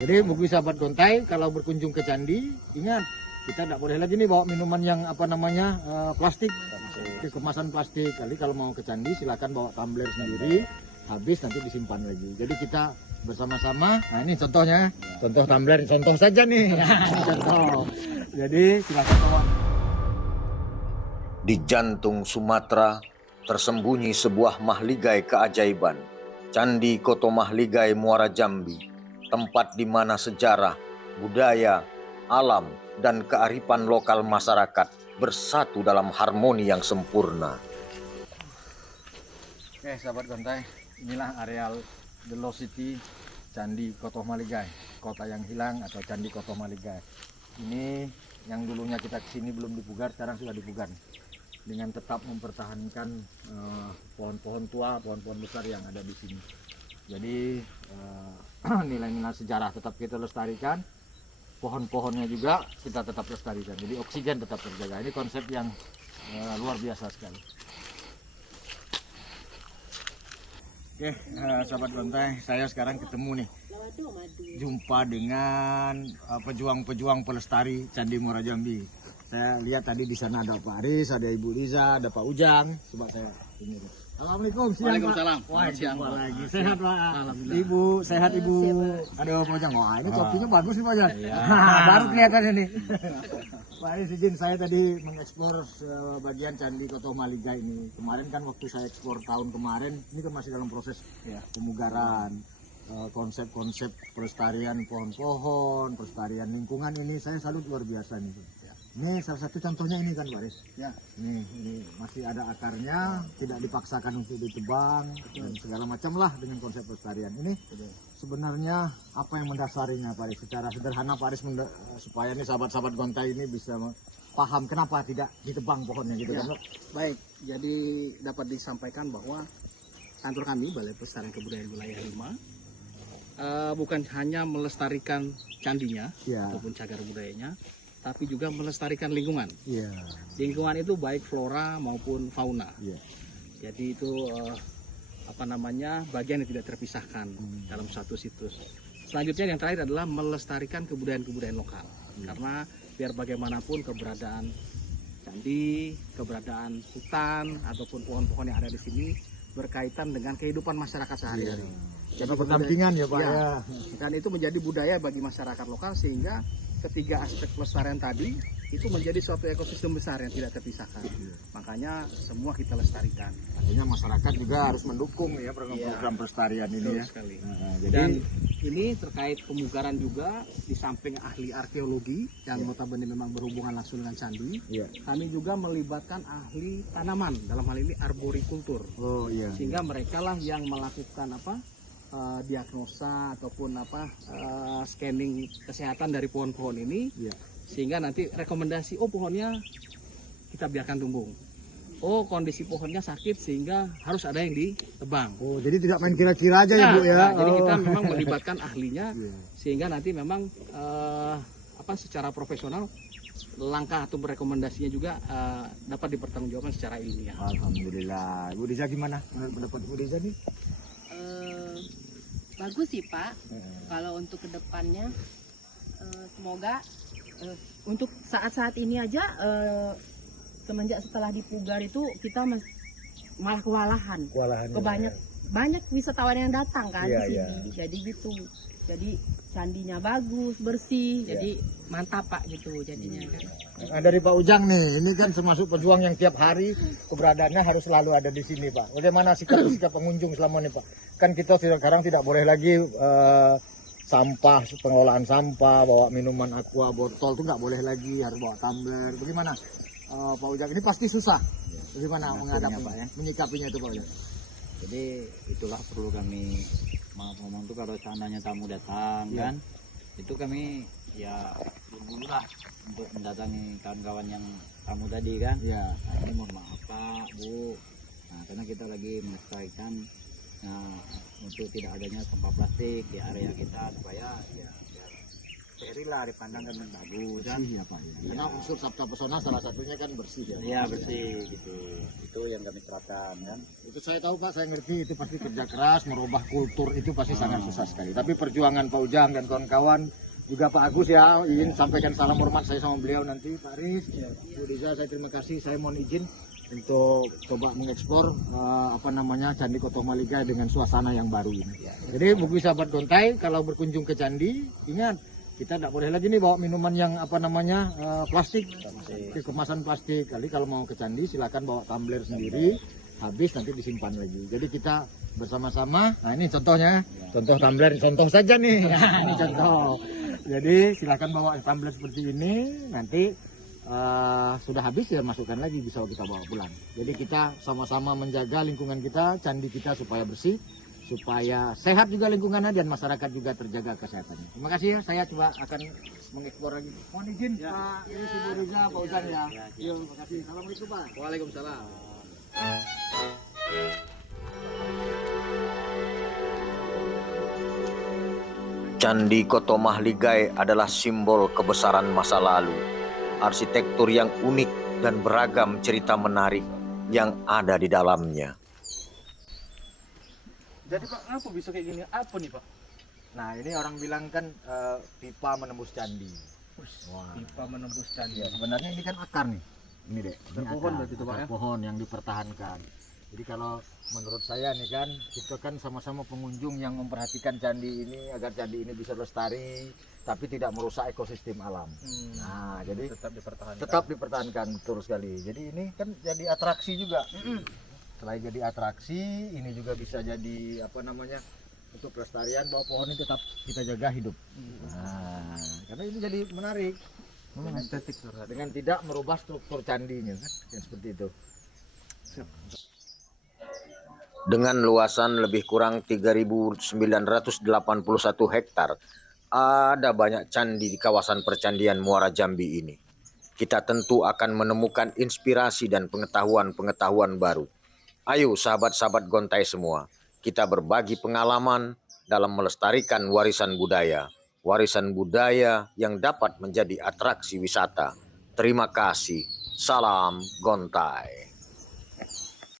Jadi bagi sahabat Gontai, kalau berkunjung ke candi, ingat kita tidak boleh lagi nih bawa minuman yang plastik, kemasan plastik. Kali kalau mau ke candi silakan bawa tumbler sendiri, habis nanti disimpan lagi. Jadi kita bersama-sama. Nah ini contohnya, contoh tumbler, contoh saja nih. Contoh. Jadi silakan bawa. Di jantung Sumatera tersembunyi sebuah mahligai keajaiban, Candi Koto Mahligai Muara Jambi, tempat di mana sejarah, budaya, alam, dan kearifan lokal masyarakat bersatu dalam harmoni yang sempurna. Oke sahabat Gontai, inilah areal The Lost City Candi Koto Mahligai, kota yang hilang atau Candi Koto Mahligai. Ini yang dulunya kita kesini belum dipugar, sekarang sudah dipugar dengan tetap mempertahankan pohon-pohon tua, pohon-pohon besar yang ada di sini. Jadi nilai-nilai sejarah tetap kita lestarikan, pohon-pohonnya juga kita tetap lestarikan. Jadi oksigen tetap terjaga. Ini konsep yang luar biasa sekali. Oke, sahabat Gontai, saya sekarang ketemu nih, jumpa dengan pejuang-pejuang pelestari Candi Muara Jambi. Saya lihat tadi di sana ada Pak Aris, ada Ibu Liza, ada Pak Ujang. Coba saya ini. Assalamualaikum, siang Waalaikumsalam. Pak. Wah, siang jumpa Pak. lagi. Sehat Pak. Alhamdulillah. Ibu, sehat Ibu. Ada Pak Ujang. Wah, ini kopinya bagus nih Pak Ujang. Iya. Baru kelihatan ini. Pak Aris, izin saya tadi mengeksplor bagian Candi Koto Mahligai ini. Kemarin kan waktu saya eksplor tahun kemarin, ini kan masih dalam proses pemugaran. Konsep-konsep pelestarian pohon-pohon, pelestarian lingkungan ini saya salut luar biasa nih. Ini salah satu contohnya ini kan Pak Aris. Ya. Ini masih ada akarnya, tidak dipaksakan untuk ditebang dan segala macam lah dengan konsep pelestarian ini. Sebenarnya apa yang mendasarinya Pak Aris? Secara sederhana Pak Aris supaya nih sahabat-sahabat Gontai ini bisa paham kenapa tidak ditebang pohonnya gitu kan. Baik, jadi dapat disampaikan bahwa kantor kami Balai Pelestarian Kebudayaan Wilayah 5 bukan hanya melestarikan candinya ataupun cagar budayanya, tapi juga melestarikan lingkungan. Lingkungan itu baik flora maupun fauna. Jadi itu bagian yang tidak terpisahkan dalam satu situs. Selanjutnya yang terakhir adalah melestarikan kebudayaan-kebudayaan lokal. Karena biar bagaimanapun keberadaan candi, keberadaan hutan ataupun pohon-pohon yang ada di sini berkaitan dengan kehidupan masyarakat sehari-hari. Jadi berdampingan ya Pak ya. Dan itu menjadi budaya bagi masyarakat lokal, sehingga ketiga aspek pelestarian tadi itu menjadi suatu ekosistem besar yang tidak terpisahkan. Makanya semua kita lestarikan. Artinya masyarakat juga harus mendukung ya program pelestarian ini ya. Sekali. Jadi Dan ini terkait pemugaran juga, di samping ahli arkeologi yang notabene memang berhubungan langsung dengan candi, kami juga melibatkan ahli tanaman, dalam hal ini arborikultur. Sehingga mereka lah yang melakukan diagnosa ataupun scanning kesehatan dari pohon-pohon ini, sehingga nanti rekomendasi pohonnya kita biarkan tumbuh, kondisi pohonnya sakit sehingga harus ada yang ditebang. Jadi tidak main kira-kira aja ya Bu ya. Jadi kita memang melibatkan ahlinya, sehingga nanti memang secara profesional langkah atau rekomendasinya juga dapat dipertanggungjawabkan secara ilmiah. Alhamdulillah. Bu Liza gimana pendapat Bu Liza nih? Bagus sih Pak. Kalau untuk kedepannya semoga untuk saat-saat ini aja semenjak setelah dipugar itu kita malah kewalahan. Banyak wisatawan yang datang kan di sini. Jadi gitu. Jadi candinya bagus, bersih. Jadi mantap Pak gitu jadinya kan. Nah, dari Pak Ujang nih, ini kan termasuk pejuang yang tiap hari keberadaannya harus selalu ada di sini Pak. Bagaimana sikap pengunjung selama ini Pak? Kan kita sekarang tidak boleh lagi sampah, pengelolaan sampah, bawa minuman aqua, botol itu nggak boleh lagi, harus bawa tumbler. Bagaimana Pak Ujang? Ini pasti susah. Bagaimana menghadapi Pak ya? Menyikapinya itu Pak Ujang? Jadi itulah perlu kami ngomong tuh, kalau seandainya tamu datang kan, itu kami buru-buru lah untuk mendatangi kawan-kawan yang tamu tadi kan. Nah, ini mohon maaf Pak, Bu. Nah, karena kita lagi melestarikan untuk tidak adanya sampah plastik di area kita, supaya steril bersih lah, dipandang kan bagus kan. Bersih ya Pak ya. Karena unsur Sabta Pesona salah satunya kan bersih ya. Iya bersih gitu. Itu yang kami terapkan kan. Itu saya tahu Pak, saya ngerti itu pasti kerja keras, merubah kultur itu pasti sangat susah sekali. Tapi perjuangan Pak Ujang dan kawan-kawan, juga Pak Agus ya, izin sampaikan salam hormat saya sama beliau nanti, Pak Aris, Bu Riza, saya terima kasih. Saya mohon izin untuk coba mengekspor Candi Koto Mahligai dengan suasana yang baru ini. Jadi bagi sahabat Gontai, kalau berkunjung ke candi, ingat kita tidak boleh lagi nih bawa minuman yang plastik, kemasan plastik. Kali kalau mau ke candi silakan bawa tumbler sendiri, habis nanti disimpan lagi. Jadi kita bersama-sama. Nah ini contohnya, contoh tumbler, contoh saja nih. Ini contoh. Jadi silakan bawa tumbler seperti ini, nanti sudah habis ya masukkan lagi, bisa kita bawa pulang. Jadi kita sama-sama menjaga lingkungan kita, candi kita supaya bersih, supaya sehat juga lingkungannya dan masyarakat juga terjaga kesehatannya. Terima kasih ya, saya coba akan mengeksplor lagi. Mohon izin Pak Iris, Ibu Riza, Pak Ujang ya. Yuk, terima kasih. Assalamualaikum Pak. Waalaikumsalam. Candi Koto Mahligai adalah simbol kebesaran masa lalu. Arsitektur yang unik dan beragam cerita menarik yang ada di dalamnya. Jadi Pak, kenapa bisa kayak gini? Apa nih Pak? Nah ini orang bilang kan pipa menembus candi. Wah. Pipa menembus candi. Ya, sebenarnya ini kan akar nih. Ini deh. Ini Pohon akar, berarti itu, Pak, akar ya? pohon yang dipertahankan. Jadi kalau menurut saya nih kan, kita kan sama-sama pengunjung yang memperhatikan candi ini agar candi ini bisa lestari, tapi tidak merusak ekosistem alam. Nah, jadi tetap dipertahankan betul sekali. Jadi ini kan jadi atraksi juga. Selain jadi atraksi, ini juga bisa jadi untuk pelestarian bahwa pohon ini tetap kita jaga hidup. Nah, karena ini jadi menarik. Estetik dengan tidak merubah struktur candinya kan, yang seperti itu. Dengan luasan lebih kurang 3.981 hektar, ada banyak candi di kawasan percandian Muara Jambi ini. Kita tentu akan menemukan inspirasi dan pengetahuan-pengetahuan baru. Ayo sahabat-sahabat Gontai semua, kita berbagi pengalaman dalam melestarikan warisan budaya yang dapat menjadi atraksi wisata. Terima kasih. Salam Gontai.